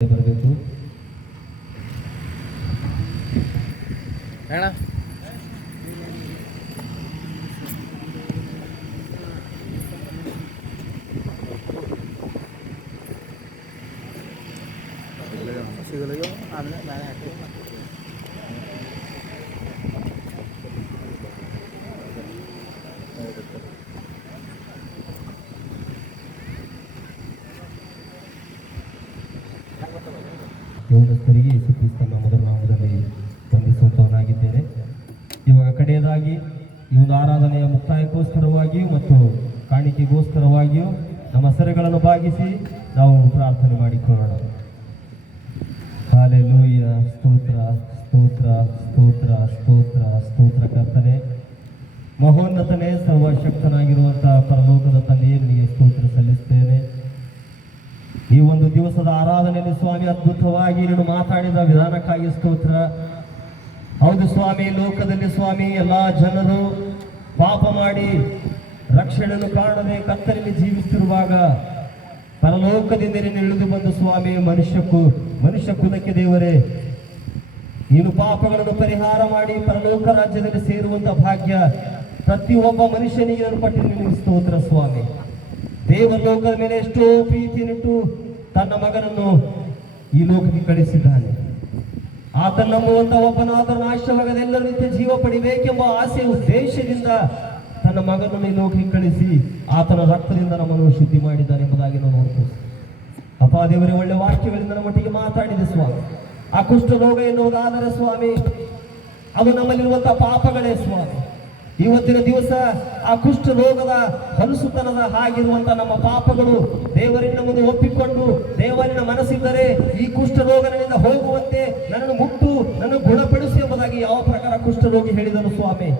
ಬರಬೇಕು ಅಣ್ಣ. ಸಿಗಲಿಯೋ ಆಮೇಲೆ ಮೇಲೆ ಹಾಕಿ ಯೋಗಸ್ಥರಿಗೆ ಯೇಸುಕ್ರಿಸ್ತನ ಮೊದಲ ನಾಮದಲ್ಲಿ ವಂದಿಸುವಂತವನಾಗಿದ್ದೇನೆ. ಇವಾಗ ಕಡೆಯದಾಗಿ ಈ ಒಂದು ಆರಾಧನೆಯ ಮುಕ್ತಾಯಕ್ಕೋಸ್ಕರವಾಗಿಯೂ ಮತ್ತು ಕಾಣಿಕೆಗೋಸ್ಕರವಾಗಿಯೂ ನಮ್ಮ ಸೆರೆಗಳನ್ನು ಭಾಗಿಸಿ ನಾವು ಪ್ರಾರ್ಥನೆ ಮಾಡಿಕೊಳ್ಳೋಣ. ಹಾಲೆಲೂಯ. ಸ್ತೋತ್ರ ಸ್ತೋತ್ರ ಸ್ತೋತ್ರ ಸ್ತೋತ್ರ ಸ್ತೋತ್ರ ಕರ್ತನೆ, ಮಹೋನ್ನತನೇ ಸರ್ವಶಕ್ತನಾಗಿರುವಂತಹ ಪರಲೋಕದ ತಂದೆಯೇ ನಿನಗೆ ಸ್ತೋತ್ರ ಸಲ್ಲಿಸ್ತೇನೆ. ಈ ಒಂದು ದಿವಸದ ಆರಾಧನೆಯಲ್ಲಿ ಸ್ವಾಮಿ ಅದ್ಭುತವಾಗಿ ನೀನು ಮಾತಾಡಿದ ವಿಧಾನಕ್ಕಾಗಿ ಸ್ತೋತ್ರ. ಹೌದು ಸ್ವಾಮಿ, ಲೋಕದಲ್ಲಿ ಸ್ವಾಮಿ ಎಲ್ಲಾ ಜನರು ಪಾಪ ಮಾಡಿ ರಕ್ಷಣೆಯನ್ನು ಕಾಣದೆ ಕತ್ತಲಲ್ಲಿ ಜೀವಿಸುತ್ತಿರುವಾಗ ಪರಲೋಕದಿಂದ ನೀನು ಇಳಿದು ಬಂದು ಸ್ವಾಮಿ ಮನುಷ್ಯ ಕುಲಕ್ಕೆ ದೇವರೇ ನೀನು ಪಾಪಗಳನ್ನು ಪರಿಹಾರ ಮಾಡಿ ಪರಲೋಕ ರಾಜ್ಯದಲ್ಲಿ ಸೇರುವಂತ ಭಾಗ್ಯ ಪ್ರತಿಯೊಬ್ಬ ಮನುಷ್ಯನಿಗೆ ನಾನು ಪಟ್ಟಿದ್ದು ನಿನಗೆ ಸ್ತೋತ್ರ ಸ್ವಾಮಿ. ದೇವರ ಲೋಕದ ಮೇಲೆ ಎಷ್ಟೋ ಪ್ರೀತಿಯನ್ನಿಟ್ಟು ತನ್ನ ಮಗನನ್ನು ಈ ಲೋಕಕ್ಕೆ ಕಳಿಸಿದ್ದಾನೆ. ಆತ ನಂಬುವಂತ ಒಬ್ಬನಾದರೂ ನಾಶವಾಗದೆ ಎಲ್ಲರೂ ನಿತ್ಯ ಜೀವ ಪಡಿಬೇಕೆಂಬ ಆಸೆ ಉದ್ದೇಶದಿಂದ ತನ್ನ ಮಗನನ್ನು ಈ ಲೋಕಕ್ಕೆ ಕಳಿಸಿ ಆತನ ರಕ್ತದಿಂದ ನಮ್ಮನ್ನು ಶುದ್ಧಿ ಮಾಡಿದ್ದಾನೆ ಎಂಬುದಾಗಿ ನಾವು ನೋಡ್ತೀವಿ. ಅಪ್ಪ ದೇವರೇ, ಒಳ್ಳೆ ವಾಕ್ಯಗಳಿಂದ ನಮ್ಮೊಟ್ಟಿಗೆ ಮಾತಾಡಿದೆ ಸ್ವಾಮಿ. ಆ ಕುಷ್ಠ ರೋಗ ಎನ್ನುವುದಾದರೆ ಸ್ವಾಮಿ ಅದು ನಮ್ಮಲ್ಲಿರುವಂತಹ ಪಾಪಗಳೇ ಸ್ವಾಮಿ. ಇವತ್ತಿನ ದಿವಸ ಆ ಕುಷ್ಠ ರೋಗದ ಹೊಲಸುತನದ ಹಾಗಿರುವಂತಹ ನಮ್ಮ ಪಾಪಗಳು ದೇವರಿನ ಮುಂದೆ ಒಪ್ಪಿಕೊಂಡು ದೇವರಿನ ಮನಸ್ಸಿದ್ದರೆ ಈ ಕುಷ್ಠ ರೋಗ ನನ್ನಿಂದ ಹೋಗುವಂತೆ ನನ್ನನ್ನು ಮುಟ್ಟು ನನ್ನ ಗುಣಪಡಿಸಿ ಎಂಬುದಾಗಿ ಯಾವ ಪ್ರಕಾರ ಕುಷ್ಠ ರೋಗಿ ಹೇಳಿದನು ಸ್ವಾಮಿ,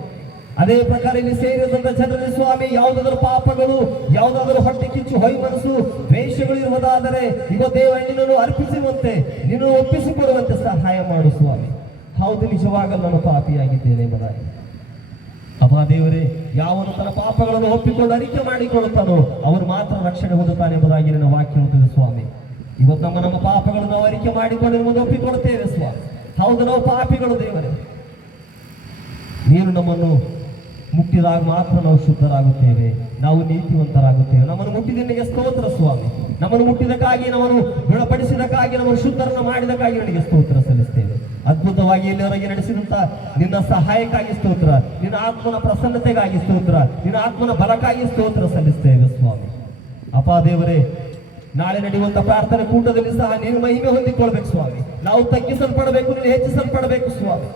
ಅದೇ ಪ್ರಕಾರ ಇಲ್ಲಿ ಸೇರಿದಂತ ಜನರಲ್ಲಿ ಸ್ವಾಮಿ ಯಾವುದಾದರೂ ಪಾಪಗಳು, ಯಾವುದಾದರೂ ಹೊಟ್ಟೆ ಕಿಚ್ಚು, ಹೊಯ್ ಮನಸ್ಸು, ದ್ವೇಷಗಳು ಇರುವುದಾದರೆ ಈಗ ದೇವ ನಿನ್ನನ್ನು ಅರ್ಪಿಸುವಂತೆ ನಿನ್ನನ್ನು ಒಪ್ಪಿಸಿಕೊಡುವಂತೆ ಸಹಾಯ ಮಾಡು ಸ್ವಾಮಿ. ಹೌದು, ನಿಜವಾಗಲು ನಾನು ಪಾಪಿಯಾಗಿದ್ದೇನೆ ಎಂಬುದಾಗಿ ಅಪ್ಪ ದೇವರೇ, ಯಾವನು ತನ್ನ ಪಾಪಗಳನ್ನು ಒಪ್ಪಿಕೊಂಡು ಅರಿಕೆ ಮಾಡಿಕೊಳ್ಳುತ್ತಾನೋ ಅವನು ಮಾತ್ರ ರಕ್ಷಣೆ ಹೊಂದುತ್ತಾನೆ ಎಂಬುದಾಗಿ ನನ್ನ ವಾಕ್ಯ ಹೇಳುತ್ತದೆ ಸ್ವಾಮಿ. ಇವತ್ತು ನಮ್ಮ ಪಾಪಗಳನ್ನು ನಾವು ಅರಿಕೆ ಮಾಡಿಕೊಂಡು ಮುಂದೆ ಒಪ್ಪಿಕೊಳ್ಳುತ್ತೇವೆ ಸ್ವಾಮಿ. ಹೌದು, ನಾವು ಪಾಪಿಗಳು ದೇವರೇ. ನೀನು ನಮ್ಮನ್ನು ಮುಟ್ಟಿದಾಗ ಮಾತ್ರ ನಾವು ಶುದ್ಧರಾಗುತ್ತೇವೆ, ನಾವು ನೀತಿವಂತರಾಗುತ್ತೇವೆ. ನಮ್ಮನ್ನು ಮುಟ್ಟಿದ ನಿನಗೆ ಸ್ತೋತ್ರ ಸ್ವಾಮಿ. ನಮ್ಮನ್ನು ಮುಟ್ಟಿದಕ್ಕಾಗಿ, ನಮ್ಮನ್ನು ಗುಣಪಡಿಸಿದಕ್ಕಾಗಿ, ನಮ್ಮನ್ನು ಶುದ್ಧರನ್ನು ಮಾಡಿದಕ್ಕಾಗಿ ನನಗೆ ಸ್ತೋತ್ರ ಸಲ್ಲಿಸ್ತೇವೆ. ಅದ್ಭುತವಾಗಿ ಇಲ್ಲಿವರೆಗೆ ನಡೆಸಿದಂತ ನಿನ್ನ ಸಹಾಯಕ್ಕಾಗಿ ಸ್ತೋತ್ರ, ನಿನ್ನ ಆತ್ಮನ ಪ್ರಸನ್ನತೆಗಾಗಿ ಸ್ತೋತ್ರ, ನಿನ್ನ ಆತ್ಮನ ಬಲಕ್ಕಾಗಿ ಸ್ತೋತ್ರ ಸಲ್ಲಿಸ್ತೇವೆ ಸ್ವಾಮಿ. ಅಪ್ಪ ದೇವರೇ, ನಾಳೆ ನಡೆಯುವಂತ ಪ್ರಾರ್ಥನೆ ಕೂಟದಲ್ಲಿ ಸಹ ನೀನು ಮಹಿಮೆ ಹೊಂದಿಕೊಳ್ಬೇಕು ಸ್ವಾಮಿ. ನಾವು ತಗ್ಗಿಸಲ್ಪಡಬೇಕು, ನೀನು ಹೆಚ್ಚಿಸಲ್ಪಡಬೇಕು ಸ್ವಾಮಿ.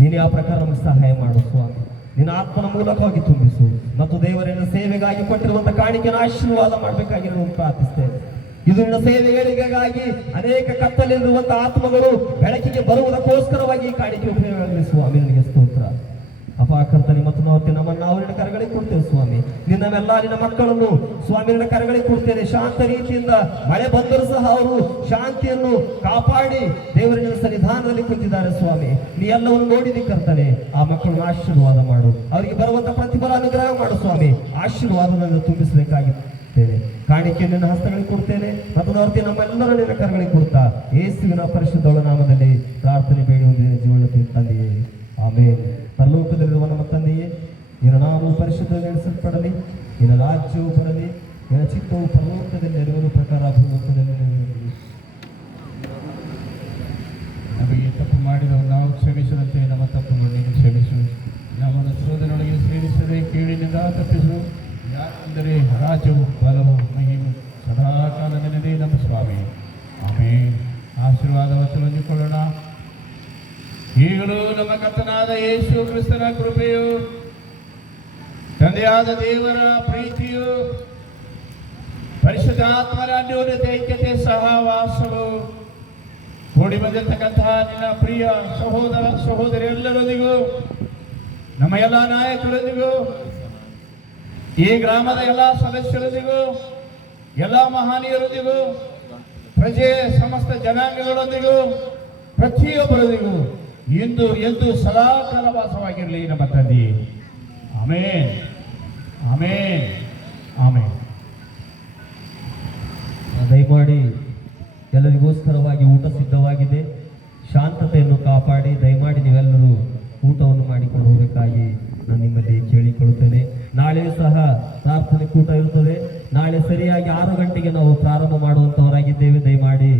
ನೀನು ಯಾವ ಪ್ರಕಾರ ನಮಗೆ ಸಹಾಯ ಮಾಡು ಸ್ವಾಮಿ. ನಿನ್ನ ಆತ್ಮನ ಮೂಲಕವಾಗಿ ತುಂಬಿಸು ಮತ್ತು ದೇವರಿನ ಸೇವೆಗಾಗಿ ಕೊಟ್ಟಿರುವಂತ ಕಾಣಿಕೆಯನ್ನು ಆಶೀರ್ವಾದ ಮಾಡಬೇಕಾಗಿ ನಾವು ಪ್ರಾರ್ಥಿಸ್ತೇವೆ. ಇದು ನಿನ್ನ ಸೇವೆಗಳಿಗಾಗಿ ಅನೇಕ ಕತ್ತಲಿರುವಂತಹ ಆತ್ಮಗಳು ಬೆಳಕಿಗೆ ಬರುವುದಕ್ಕೋಸ್ಕರವಾಗಿ ಈ ಕಾಣಿಕೆ ಉಪಯೋಗ ಸ್ವಾಮಿ. ನನಗೆ ಸ್ತೋತ್ರ ಅಪ್ಪ ಕರ್ತನೆ. ಮತ್ತು ನಮ್ಮನ್ನು ನಾವು ನಿನ್ನ ಕರಗಳಿಗೆ ಕೊಡ್ತೇವೆ ಸ್ವಾಮಿ. ನಿನ್ನವೆಲ್ಲ ನಿನ್ನ ಮಕ್ಕಳನ್ನು ಸ್ವಾಮಿ ನಿನ್ನ ಕರಗಳಿಗೆ ಕೊಡ್ತೇನೆ. ಶಾಂತ ರೀತಿಯಿಂದ ಮಳೆ ಬಂದರೂ ಸಹ ಅವರು ಶಾಂತಿಯನ್ನು ಕಾಪಾಡಿ ದೇವರಿನ ಸನ್ನಿಧಾನದಲ್ಲಿ ಕುಳಿತಿದ್ದಾರೆ ಸ್ವಾಮಿ. ನೀ ಎಲ್ಲವನ್ನು ನೋಡಿದಿ ಕರ್ತನೆ. ಆ ಮಕ್ಕಳನ್ನು ಆಶೀರ್ವಾದ ಮಾಡು, ಅವರಿಗೆ ಬರುವಂತ ಪ್ರತಿಫಲ ಅನುಗ್ರಹ ಮಾಡು ಸ್ವಾಮಿ. ಆಶೀರ್ವಾದವನ್ನು ತುಂಬಿಸಬೇಕಾಗಿದ್ದೇನೆ. ಕಾಣಿಕೆ ನಿನ್ನ ಹಸ್ತಗಳಿಗೆ ಕೊಡ್ತೇನೆ ಮತ್ತು ನಮ್ಮೆಲ್ಲರೂ ನಿನ್ನ ಕರಗಳಿಗೆ ಕೊಡ್ತಾ ಯೇಸುವಿನ ಪರಿಶುದ್ಧ ನಾಮದಲ್ಲಿ ಪ್ರಾರ್ಥನೆ ಬೇಡಿ ಹೊಂದಿದೆ ಜೀವನ ತಂದೆಯೇ, ಆಮೇಲೆ. ಪರಲೋಕದಲ್ಲಿರುವ ನಮ್ಮ ತಂದೆಯೇ, ನಿನ್ನ ನಾಮವು ಪರಿಶುದ್ಧಗೊಳಿಸಲ್ಪಡಲಿ, ನಿನ್ನ ರಾಜ್ಯವು ಬರಲಿ, ನಿನ್ನ ಚಿತ್ತವು ಪರಲೋಕದಲ್ಲಿ ನೆರವೇರುವ ಪ್ರಕಾರ ಭೂಲೋಕದಲ್ಲಿ ನೆರವೇರಲಿ. ನಮಗೆ ತಪ್ಪು ಮಾಡಿದವರು ನಾವು ಕ್ಷಮಿಸದಂತೆ ನಮ್ಮ ತಪ್ಪುಗಳು ನೀನು ಕ್ಷಮಿಸು. ನಮ್ಮನ್ನು ಶೋಧನೆಯೊಳಗೆ ಸೇರಿಸದೆ ಕೀಳಿನಿಂದ ತಪ್ಪಿಸು. ಯಾಕೆಂದರೆ ರಾಜ್ಯವು ಬಲವು ಮಹಿಮೆ ಸದಾಕಾಲ ನೆನೆದೇ ನಮ್ಮ ಸ್ವಾಮಿ. ಆಮೇಲೆ ಆಶೀರ್ವಾದ ವಚನ ಹೊಂದಿಕೊಳ್ಳೋಣ. ಈಗಲೂ ನಮ್ಮ ಕರ್ತನಾದ ಯೇಸು ಕ್ರಿಸ್ತನ ಕೃಪೆಯು, ತಂದೆಯಾದ ದೇವರ ಪ್ರೀತಿಯು, ಪರಿಶುದ್ಧಾತ್ಮರ ಅನ್ಯೋನ್ಯತೆ ಐಕ್ಯತೆ ಸಹವಾಸವು ಕೂಡಿ ಬಂದಿರತಕ್ಕಂತಹ ನಿನ್ನ ಪ್ರಿಯ ಸಹೋದರ ಸಹೋದರಿಯರೆಲ್ಲರೊಂದಿಗೂ, ನಮ್ಮ ಎಲ್ಲ ನಾಯಕರೊಂದಿಗೂ, ಈ ಗ್ರಾಮದ ಎಲ್ಲ ಸದಸ್ಯರೊಂದಿಗೂ, ಎಲ್ಲ ಮಹನೀಯರೊಂದಿಗೂ, ಪ್ರಜೆ ಸಮಸ್ತ ಜನಾಂಗಗಳೊಂದಿಗೂ, ಪ್ರತಿಯೊಬ್ಬರೊಂದಿಗೂ ಇಂದು ಎಂದು ಸದಾ ಕಾಲ ವಾಸವಾಗಿರಲಿ ನಮ್ಮ ತಂದೆ. ಆಮೇನ್, ಆಮೇನ್, ಆಮೇನ್. ದಯಮಾಡಿ ಎಲ್ಲರಿಗೋಸ್ಕರವಾಗಿ ಊಟ ಸಿದ್ಧವಾಗಿದೆ. ಶಾಂತತೆಯನ್ನು ಕಾಪಾಡಿ ದಯಮಾಡಿ ನೀವೆಲ್ಲರೂ ಊಟವನ್ನು ಮಾಡಿಕೊಂಡು ಹೋಗಬೇಕಾಗಿ ನಾನು ನಿಮ್ಮಲ್ಲಿ ಕೇಳಿಕೊಳ್ಳುತ್ತೇನೆ. ನಾಳೆ ಸಹ ಪ್ರಾರ್ಥನೆ ಕೂಟ ಇರುತ್ತದೆ. ನಾಳೆ ಸರಿಯಾಗಿ 6 ಗಂಟೆಗೆ ನಾವು ಪ್ರಾರಂಭ ಮಾಡುವಂಥವರಾಗಿದ್ದೇವೆ. ದಯಮಾಡಿ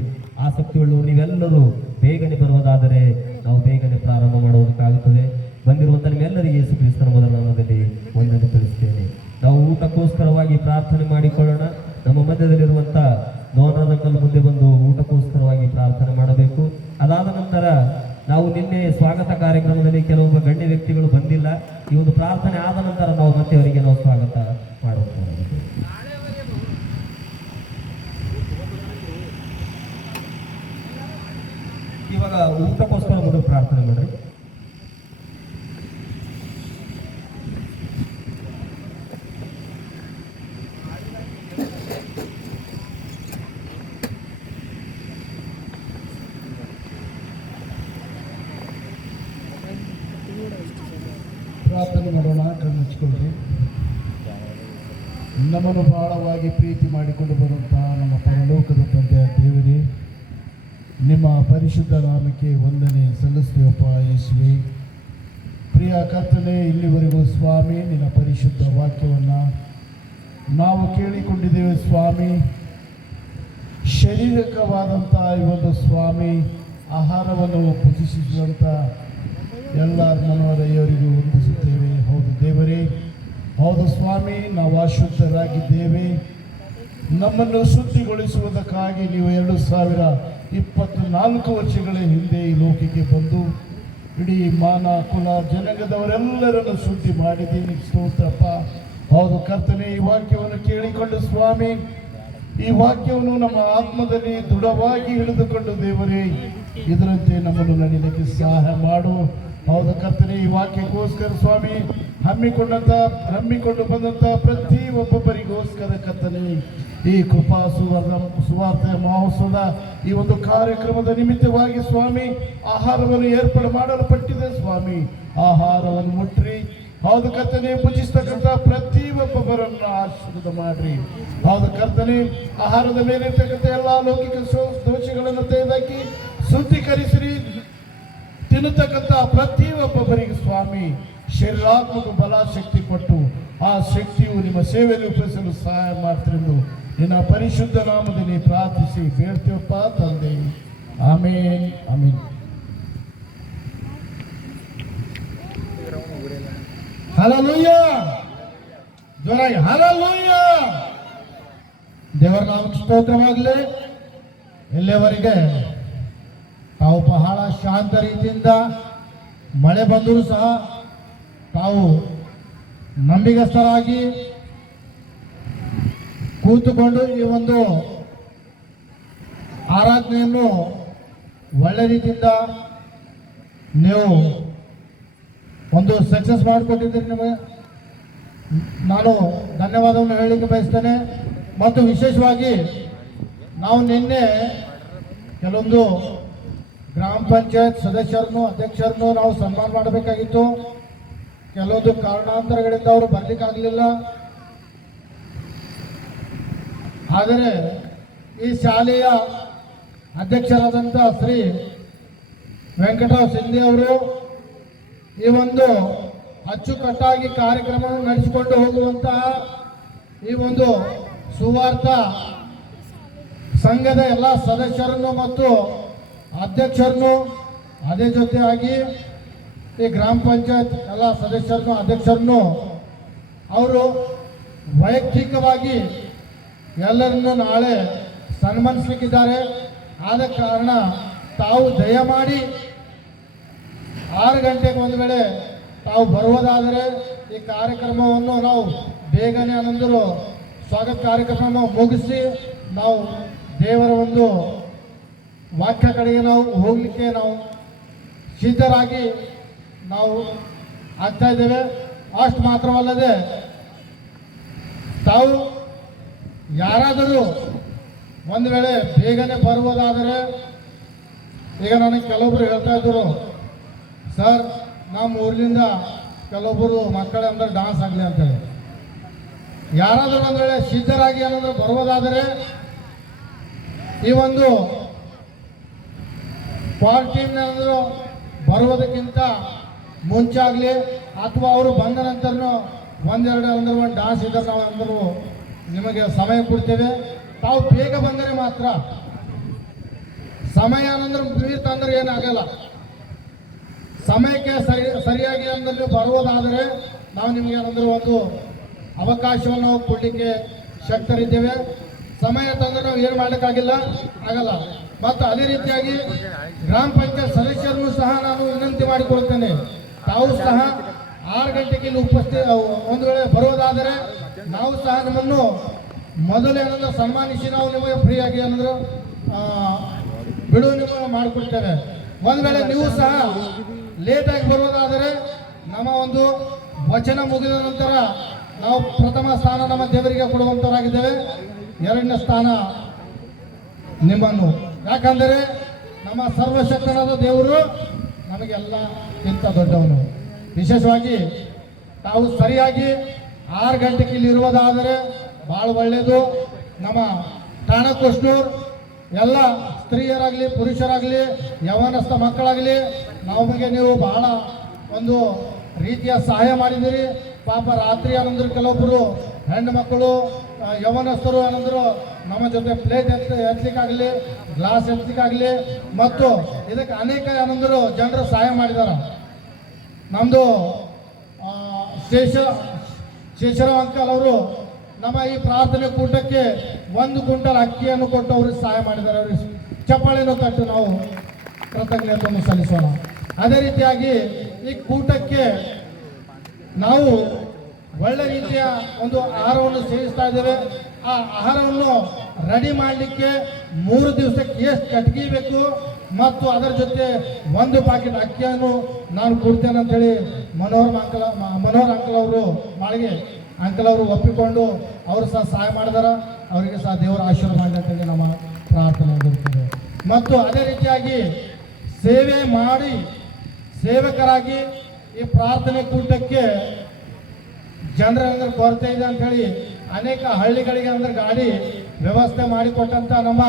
ಆಸಕ್ತಿಯುಳ್ಳವರು ನೀವೆಲ್ಲರೂ ಬೇಗನೆ ಬರುವುದಾದರೆ ನಾವು ಬೇಗನೆ ಪ್ರಾರಂಭ ಮಾಡುವುದಕ್ಕಾಗುತ್ತದೆ. ಬಂದಿರುವಂಥ ನಿಮ್ಮೆಲ್ಲರಿಗೆ ಯೇಸು ಕ್ರಿಸ್ತನ ಮೊದಲ ನಾಮದಲ್ಲಿ ವಂದನೆ ತಿಳಿಸ್ತೇನೆ. ನಾವು ಊಟಕ್ಕೋಸ್ಕರವಾಗಿ ಪ್ರಾರ್ಥನೆ ಮಾಡಿಕೊಳ್ಳೋಣ. ನಮ್ಮ ಮಧ್ಯದಲ್ಲಿರುವಂಥ ನೋನರಂಗಲ್ ಮುಂದೆ ಬಂದು ಊಟಕ್ಕೋಸ್ಕರವಾಗಿ ಪ್ರಾರ್ಥನೆ ಮಾಡಬೇಕು. ಅದಾದ ನಂತರ ನಾವು ನಿನ್ನೆ ಸ್ವಾಗತ ಕಾರ್ಯಕ್ರಮದಲ್ಲಿ ಕೆಲವೊಬ್ಬ ಗಣ್ಯ ವ್ಯಕ್ತಿಗಳು ಬಂದಿಲ್ಲ. ಈ ಒಂದು ಪ್ರಾರ್ಥನೆ ಆದ ನಂತರ ನಾವು ಮತ್ತೆ ಅವರಿಗೆ ನಾವು ಸ್ವಾಗತ ಮಾಡುತ್ತೇವೆ. ಇವಾಗ ಊಟಕ್ಕೋಸ್ಕರ ಮುಂದೆ ಪ್ರಾರ್ಥನೆ ಮಾಡ್ರಿ. ಪ್ರಾರ್ಥನೆ ಮಾಡೋಣ. ಕಣ್ಣು ಮುಚ್ಚಿಕೊಳ್ಳಿ. ನಮ್ಮನ್ನು ಬಹಳವಾಗಿ ಪ್ರೀತಿ ಮಾಡಿಕೊಂಡು ಬರುವಂತಹ ನಮ್ಮ ಪರಲೋಕದ ತಂದೆಯ ದೇವರೇ, ನಿಮ್ಮ ಪರಿಶುದ್ಧ ನಾಮಕ್ಕೆ ವಂದನೆ ಸಲ್ಲಿಸ್ತೇವಪ್ಪ ಯೇಸುವೆ. ಪ್ರಿಯ ಕರ್ತನೆ, ಇಲ್ಲಿವರೆಗೂ ಸ್ವಾಮಿ ನಿನ್ನ ಪರಿಶುದ್ಧ ವಾಕ್ಯವನ್ನು ನಾವು ಕೇಳಿಕೊಂಡಿದ್ದೇವೆ ಸ್ವಾಮಿ. ಶಾರೀರಿಕವಾದಂಥ ಈ ಒಂದು ಸ್ವಾಮಿ ಆಹಾರವನ್ನು ಭುಜಿಸಿದಂಥ ಎಲ್ಲ ಮನವರೆಯವರಿಗೂ ವಂದಿಸುತ್ತೇವೆ. ಹೌದು ದೇವರೇ, ಹೌದು ಸ್ವಾಮಿ, ನಾವು ಅಶುದ್ಧರಾಗಿದ್ದೇವೆ. ನಮ್ಮನ್ನು ಶುದ್ಧಿಗೊಳಿಸುವುದಕ್ಕಾಗಿ ನೀವು 2024 ವರ್ಷಗಳ ಹಿಂದೆ ಈ ಲೋಕಕ್ಕೆ ಬಂದು ಇಡೀ ಮಾನ ಕುಲ ಜನಾಂಗದವರೆಲ್ಲರನ್ನು ಶುದ್ಧಿ ಮಾಡಿದ್ದೀನಿ. ಸ್ತೋತ್ರಪ್ಪ. ಹೌದು ಕರ್ತನೆ, ಈ ವಾಕ್ಯವನ್ನು ಕೇಳಿಕೊಂಡು ಸ್ವಾಮಿ, ಈ ವಾಕ್ಯವನ್ನು ನಮ್ಮ ಆತ್ಮದಲ್ಲಿ ದೃಢವಾಗಿ ಹಿಡಿದುಕೊಂಡು ದೇವರೇ ಇದರಂತೆ ನಮ್ಮನ್ನು ನಡೀಲಿಕ್ಕೆ ಸಹಾಯ ಮಾಡು. ಹೌದು ಕರ್ತನೆ, ಈ ವಾಕ್ಯಕ್ಕೋಸ್ಕರ ಸ್ವಾಮಿ ಹಮ್ಮಿಕೊಂಡು ಬಂದಂಥ ಪ್ರತಿ ಒಬ್ಬೊಬ್ಬರಿಗೋಸ್ಕರ ಕರ್ತನೆ ಈ ಕೃಪಾ ಸುವಾರ್ತೆ ಮಹೋತ್ಸವದ ಈ ಒಂದು ಕಾರ್ಯಕ್ರಮದ ನಿಮಿತ್ತವಾಗಿ ಸ್ವಾಮಿ ಆಹಾರವನ್ನು ಏರ್ಪಾಡು ಮಾಡಲ್ಪಟ್ಟಿದೆ ಸ್ವಾಮಿ. ಆಹಾರವನ್ನು ಮುಟ್ರಿ ಹೌದು ಕರ್ತನೆ, ಭುಜಿಸ್ತಕ್ಕಂಥ ಪ್ರತಿ ಒಬ್ಬೊಬ್ಬರನ್ನು ಆಶೀರ್ವಾದ ಮಾಡ್ರಿ. ಹೌದು ಕರ್ತನೆ, ಆಹಾರದ ಮೇಲೆ ಇರ್ತಕ್ಕಂಥ ಎಲ್ಲ ಲೌಕಿಕ ದೋಷಗಳನ್ನು ತೆಗೆದಾಕಿ ಶುದ್ಧೀಕರಿಸಿರಿ. ತಿನ್ನತಕ್ಕಂಥ ಪ್ರತಿ ಒಬ್ಬೊಬ್ಬರಿಗೆ ಸ್ವಾಮಿ ಶರೀರಾತ್ಮಕ ಬಲ ಶಕ್ತಿ ಕೊಟ್ಟು ಆ ಶಕ್ತಿಯು ನಿಮ್ಮ ಸೇವೆಯಲ್ಲಿ ಉಪಯೋಗಿಸಲು ಸಹಾಯ ಮಾಡ್ತಿರೆಂದು ನಿನ್ನ ಪರಿಶುದ್ಧ ನಾಮದಲ್ಲಿ ಪ್ರಾರ್ಥಿಸಿ ಬೇಡ್ತೀವಪ್ಪ ತಂದೆ. ಆಮೇನ್ ಆಮೇನ್. ಹಲ್ಲೆಲೂಯ. ಜೋರಾಗಿ ಹಲ್ಲೆಲೂಯ. ದೇವರ ನಾಮಕ್ಕೆ ಸ್ತೋತ್ರವಾಗಲಿ. ಇಲ್ಲಿಯವರೆಗೆ ತಾವು ಬಹಳ ಶಾಂತ ರೀತಿಯಿಂದ ಮಳೆ ಬಂದರೂ ಸಹ ತಾವು ನಂಬಿಗಸ್ತರಾಗಿ ಕೂತುಕೊಂಡು ಈ ಒಂದು ಆರಾಧನೆಯನ್ನು ಒಳ್ಳೆ ರೀತಿಯಿಂದ ನೀವು ಒಂದು ಸಕ್ಸಸ್ ಮಾಡಿಕೊಟ್ಟಿದ್ದೀರಿ. ನಿಮಗೆ ನಾನು ಧನ್ಯವಾದವನ್ನು ಹೇಳಲಿಕ್ಕೆ ಬಯಸ್ತೇನೆ. ಮತ್ತು ವಿಶೇಷವಾಗಿ ನಾವು ನಿನ್ನೆ ಕೆಲವೊಂದು ಗ್ರಾಮ ಪಂಚಾಯತ್ ಸದಸ್ಯರನ್ನು ಅಧ್ಯಕ್ಷರನ್ನು ನಾವು ಸನ್ಮಾನ ಮಾಡಬೇಕಾಗಿತ್ತು. ಕೆಲವೊಂದು ಕಾರಣಾಂತರಗಳಿಂದ ಅವರು ಬರಲಿಕ್ಕಾಗಲಿಲ್ಲ. ಆದರೆ ಈ ಶಾಲೆಯ ಅಧ್ಯಕ್ಷರಾದಂಥ ಶ್ರೀ ವೆಂಕಟರಾವ್ ಸಿಂಧೆ ಅವರು ಈ ಒಂದು ಅಚ್ಚುಕಟ್ಟಾಗಿ ಕಾರ್ಯಕ್ರಮವನ್ನು ನಡೆಸಿಕೊಂಡು ಹೋಗುವಂತಹ ಈ ಒಂದು ಸುವಾರ್ಥ ಸಂಘದ ಎಲ್ಲ ಸದಸ್ಯರನ್ನು ಮತ್ತು ಅಧ್ಯಕ್ಷರನ್ನು, ಅದೇ ಜೊತೆಯಾಗಿ ಈ ಗ್ರಾಮ ಪಂಚಾಯತ್ ಎಲ್ಲ ಸದಸ್ಯರನ್ನು ಅಧ್ಯಕ್ಷರನ್ನು ಅವರು ವೈಯಕ್ತಿಕವಾಗಿ ಎಲ್ಲರನ್ನು ನಾಳೆ ಸನ್ಮಾನಿಸಲಿಕ್ಕಿದ್ದಾರೆ. ಆದ ಕಾರಣ ತಾವು ದಯಮಾಡಿ 6 ಗಂಟೆಗೆ ಒಂದು ವೇಳೆ ತಾವು ಬರುವುದಾದರೆ ಈ ಕಾರ್ಯಕ್ರಮವನ್ನು ನಾವು ಬೇಗನೆ ಅನ್ನೊಂದು ಸ್ವಾಗತ ಕಾರ್ಯಕ್ರಮ ಮುಗಿಸಿ ನಾವು ದೇವರ ಒಂದು ವಾಕ್ಯ ಕಡೆಗೆ ನಾವು ಹೋಗಲಿಕ್ಕೆ ನಾವು ಸಿದ್ಧರಾಗಿ ನಾವು ಆಗ್ತಾ ಇದ್ದೇವೆ. ಅಷ್ಟು ಮಾತ್ರವಲ್ಲದೆ ತಾವು ಯಾರಾದರೂ ಒಂದು ವೇಳೆ ಬೇಗನೆ ಬರುವುದಾದರೆ, ಈಗ ನನಗೆ ಕೆಲವೊಬ್ಬರು ಹೇಳ್ತಾ ಇದ್ದರು, ಸರ್ ನಮ್ಮ ಊರಿನಿಂದ ಕೆಲವೊಬ್ಬರು ಮಕ್ಕಳಂದ್ರೆ ಡಾನ್ಸ್ ಆಗಲಿ ಅಂತೇಳಿ. ಯಾರಾದರೂ ಒಂದು ವೇಳೆ ಸಿದ್ಧರಾಗಿ ಏನಾದರೂ ಬರುವುದಾದರೆ ಈ ಒಂದು ಕ್ವಾರಂಟೈನ್ ಬರುವುದಕ್ಕಿಂತ ಮುಂಚೆ ಆಗಲಿ ಅಥವಾ ಅವರು ಬಂದ ನಂತರ ಒಂದೆರಡು ಅಂದ್ರೆ ಒಂದು ಡಾನ್ಸ್ ಇದ್ದರೆ ನಾವು ಅಂದರೂ ನಿಮಗೆ ಸಮಯ ಕೊಡ್ತೇವೆ. ತಾವು ಬೇಗ ಬಂದರೆ ಮಾತ್ರ, ಸಮಯ ಅಂದ್ರೆ ಮೀರ್ತ ಅಂದ್ರೆ ಏನಾಗಲ್ಲ. ಸಮಯಕ್ಕೆ ಸರಿಯಾಗಿ ಅಂದ್ರೆ ನೀವು ಬರುವುದಾದರೆ ನಾವು ನಿಮಗೆ ಏನಂದ್ರೆ ಒಂದು ಅವಕಾಶವನ್ನು ನಾವು ಕೊಡಲಿಕ್ಕೆ ಶಕ್ತರಿದ್ದೇವೆ. ಸಮಯ ತಂದ್ರೆ ನಾವು ಏನು ಆಗಲ್ಲ. ಮತ್ತು ಅದೇ ರೀತಿಯಾಗಿ ಗ್ರಾಮ ಪಂಚಾಯತ್ ಸದಸ್ಯರನ್ನು ಸಹ ನಾನು ವಿನಂತಿ ಮಾಡಿಕೊಳ್ತೇನೆ, ತಾವು ಸಹ 6 ಗಂಟೆಗೆ ಇಲ್ಲಿ ಒಂದು ವೇಳೆ ಬರುವುದಾದರೆ ನಾವು ಸಹ ನಿಮ್ಮನ್ನು ಮೊದಲು ಏನಂದ್ರೆ ಸನ್ಮಾನಿಸಿ ನಾವು ನಿಮಗೆ ಫ್ರೀಯಾಗಿ ಏನಂದ್ರೆ ಬಿಡುವು ನಿಮಗೆ ಮಾಡಿಕೊಡ್ತೇವೆ. ಒಂದು ವೇಳೆ ನೀವು ಸಹ ಲೇಟಾಗಿ ಬರುವುದಾದರೆ ನಮ್ಮ ಒಂದು ವಚನ ಮುಗಿದ ನಂತರ ನಾವು ಪ್ರಥಮ ಸ್ಥಾನ ನಮ್ಮ ದೇವರಿಗೆ ಕೊಡುವಂಥವರಾಗಿದ್ದೇವೆ, 2ನೇ ಸ್ಥಾನ ನಿಮ್ಮನ್ನು. ಯಾಕಂದರೆ ನಮ್ಮ ಸರ್ವಶಕ್ತನಾದ ದೇವರು ನಮಗೆಲ್ಲ ಇಂಥ ದೊಡ್ಡವನು. ವಿಶೇಷವಾಗಿ ತಾವು ಸರಿಯಾಗಿ 6 ಗಂಟೆಗೆ ಇಲ್ಲಿ ಇರುವುದಾದರೆ ಭಾಳ ಒಳ್ಳೆಯದು. ನಮ್ಮ ಠಾಣಕೋಷ್ಣೂರು ಎಲ್ಲ ಸ್ತ್ರೀಯರಾಗಲಿ ಪುರುಷರಾಗಲಿ ಯವನಸ್ಥ ಮಕ್ಕಳಾಗಲಿ ನಮಗೆ ನೀವು ಬಹಳ ಒಂದು ರೀತಿಯ ಸಹಾಯ ಮಾಡಿದ್ದೀರಿ. ಪಾಪ ರಾತ್ರಿ ಏನಂದ್ರು ಕೆಲವೊಬ್ಬರು ಹೆಣ್ಣು ಮಕ್ಕಳು ಯವನಸ್ಥರು ಏನಂದ್ರು ನಮ್ಮ ಜೊತೆ ಪ್ಲೇಟ್ ಎತ್ತಲಿಕ್ಕಾಗಲಿ ಗ್ಲಾಸ್ ಎತ್ತಲಿಕ್ಕಾಗಲಿ ಮತ್ತು ಇದಕ್ಕೆ ಅನೇಕ ಏನಂದ್ರು ಜನರು ಸಹಾಯ ಮಾಡಿದ್ದಾರೆ. ನಮ್ಮದು ಶೇಷರಾವ್ ಅಂಕಲ್ ಅವರು ನಮ್ಮ ಈ ಪ್ರಾರ್ಥನೆ ಕೂಟಕ್ಕೆ 1 ಕ್ವಿಂಟಲ್ ಅಕ್ಕಿಯನ್ನು ಕೊಟ್ಟು ಅವ್ರಿಗೆ ಸಹಾಯ ಮಾಡಿದ್ದಾರೆ. ಅವ್ರಿಗೆ ಚಪ್ಪಾಳೆಯನ್ನು ತಟ್ಟು ನಾವು ಕೃತಜ್ಞತೆಯನ್ನು ಸಲ್ಲಿಸೋಣ. ಅದೇ ರೀತಿಯಾಗಿ ಈ ಕೂಟಕ್ಕೆ ನಾವು ಒಳ್ಳೆ ರೀತಿಯ ಒಂದು ಆಹಾರವನ್ನು ಸೇವಿಸ್ತಾ ಇದ್ದೇವೆ. ಆ ಆಹಾರವನ್ನು ರೆಡಿ ಮಾಡಲಿಕ್ಕೆ 3 ದಿವಸಕ್ಕೆ ಎಷ್ಟು ಕಟ್ಗೆ ಬೇಕು ಮತ್ತು ಅದರ ಜೊತೆ 1 ಪ್ಯಾಕೆಟ್ ಅಕ್ಕಿಯನ್ನು ನಾನು ಕೊಡ್ತೇನೆ ಅಂತೇಳಿ ಮನೋಹರ್ ಅಂಕಲ್ ಅವರು ಮಾಳಿಗೆ ಅಂಕಲ್ ಅವರು ಒಪ್ಪಿಕೊಂಡು ಅವರು ಸಹ ಸಹಾಯ ಮಾಡಿದಾರ. ಅವರಿಗೆ ಸಹ ದೇವರ ಆಶೀರ್ವಾದ ಮಾಡಲಿ ಅಂತೇಳಿ ನಮ್ಮ ಪ್ರಾರ್ಥನೆ ಆಗಿರುತ್ತದೆ. ಮತ್ತು ಅದೇ ರೀತಿಯಾಗಿ ಸೇವೆ ಮಾಡಿ ಸೇವಕರಾಗಿ ಈ ಪ್ರಾರ್ಥನೆ ಕೂಟಕ್ಕೆ ಜನರ ಅಂದ್ರೆ ಕೊರತೆ ಇದೆ ಅಂಥೇಳಿ ಅನೇಕ ಹಳ್ಳಿಗಳಿಗೆ ಅಂದ್ರೆ ಗಾಡಿ ವ್ಯವಸ್ಥೆ ಮಾಡಿಕೊಟ್ಟಂಥ ನಮ್ಮ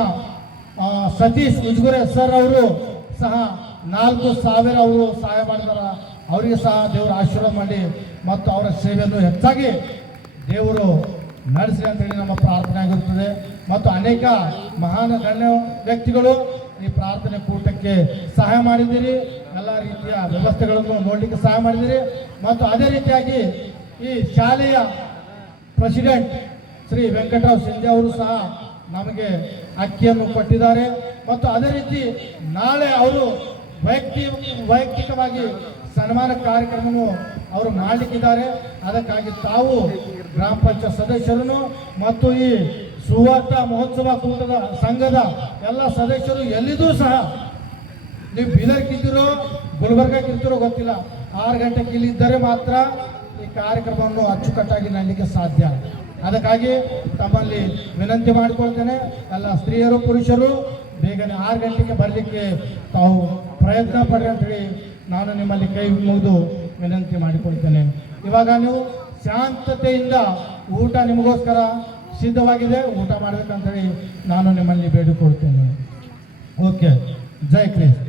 ಸತೀಶ್ ಉಜ್ಗುರೆ ಸರ್ ಅವರು ಸಹ 4,000 ಅವರು ಸಹಾಯ ಮಾಡಿದಾರ. ಅವರಿಗೆ ಸಹ ದೇವರ ಆಶೀರ್ವಾದ ಮಾಡಿ ಮತ್ತು ಅವರ ಸೇವೆಯನ್ನು ಹೆಚ್ಚಾಗಿ ದೇವರು ನಡೆಸಲಿ ಅಂತೇಳಿ ನಮ್ಮ ಪ್ರಾರ್ಥನೆ ಆಗಿರುತ್ತದೆ. ಮತ್ತು ಅನೇಕ ಮಹಾನ್ ಗಣ್ಯ ವ್ಯಕ್ತಿಗಳು ಈ ಪ್ರಾರ್ಥನೆ ಕೂಟಕ್ಕೆ ಸಹಾಯ ಮಾಡಿದ್ದೀರಿ, ಎಲ್ಲ ರೀತಿಯ ವ್ಯವಸ್ಥೆಗಳನ್ನು ನೋಡಲಿಕ್ಕೆ ಸಹಾಯ ಮಾಡಿದ್ದೀರಿ. ಮತ್ತು ಅದೇ ರೀತಿಯಾಗಿ ಈ ಶಾಲೆಯ ಪ್ರೆಸಿಡೆಂಟ್ ಶ್ರೀ ವೆಂಕಟರಾವ್ ಸಿಂಧೆ ಅವರು ಸಹ ನಮಗೆ ಅಕ್ಕಿಯನ್ನು ಕೊಟ್ಟಿದ್ದಾರೆ. ಮತ್ತು ಅದೇ ರೀತಿ ನಾಳೆ ಅವರು ವೈಯಕ್ತಿಕವಾಗಿ ಸನ್ಮಾನ ಕಾರ್ಯಕ್ರಮವನ್ನು ಅವರು ಮಾಡಲಿಕ್ಕಿದ್ದಾರೆ. ಅದಕ್ಕಾಗಿ ತಾವು ಗ್ರಾಮ ಪಂಚಾಯತ್ ಸದಸ್ಯರನ್ನು ಮತ್ತು ಈ ಸುವರ್ಣ ಮಹೋತ್ಸವ ಕೂಟದ ಸಂಘದ ಎಲ್ಲ ಸದಸ್ಯರು ಎಲ್ಲಿದ್ರೂ ಸಹ ನೀವು ಬೀದರ್ಗಿದ್ದೀರೋ ಗುಲ್ಬರ್ಗಕ್ಕಿರ್ತೀರೋ ಗೊತ್ತಿಲ್ಲ, 6 ಗಂಟೆಗೆ ಇಲ್ಲಿದ್ದರೆ ಮಾತ್ರ ಈ ಕಾರ್ಯಕ್ರಮವನ್ನು ಅಚ್ಚುಕಟ್ಟಾಗಿ ನಡಲಿಕ್ಕೆ ಸಾಧ್ಯ. ಅದಕ್ಕಾಗಿ ತಮ್ಮಲ್ಲಿ ವಿನಂತಿ ಮಾಡಿಕೊಳ್ತೇನೆ, ಎಲ್ಲ ಸ್ತ್ರೀಯರು ಪುರುಷರು ಬೇಗನೆ 6 ಗಂಟೆಗೆ ಬರಲಿಕ್ಕೆ ತಾವು ಪ್ರಯತ್ನ ಪಡ್ರಿ ಅಂತೇಳಿ ನಾನು ನಿಮ್ಮಲ್ಲಿ ಕೈ ಮುಗಿದು ವಿನಂತಿ ಮಾಡಿಕೊಳ್ತೇನೆ. ಇವಾಗ ನೀವು ಶಾಂತತೆಯಿಂದ ಊಟ ನಿಮಗೋಸ್ಕರ ಸಿದ್ಧವಾಗಿದೆ, ಊಟ ಮಾಡಬೇಕಂತೇಳಿ ನಾನು ನಿಮ್ಮಲ್ಲಿ ಬೇಡಿಕೊಳ್ತೇನೆ. ಓಕೆ, ಜೈ ಕ್ರಿಸ್ತ.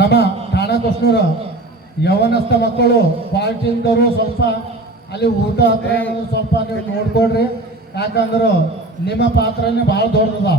ನಮ್ಮ ಠಾಣಕೋಷ್ಣೂರ ಯವನಸ್ಥ ಮಕ್ಕಳು ಕ್ವಾಲಿಟಿಯಿಂದವರು ಸ್ವಲ್ಪ ಅಲ್ಲಿ ಊಟ ಹತ್ರ ಸ್ವಲ್ಪ ನೀವು ನೋಡ್ಕೊಡ್ರಿ. ಯಾಕಂದ್ರೆ ನಿಮ್ಮ ಪಾತ್ರನೇ ಭಾಳ ದೊಡ್ಡದ.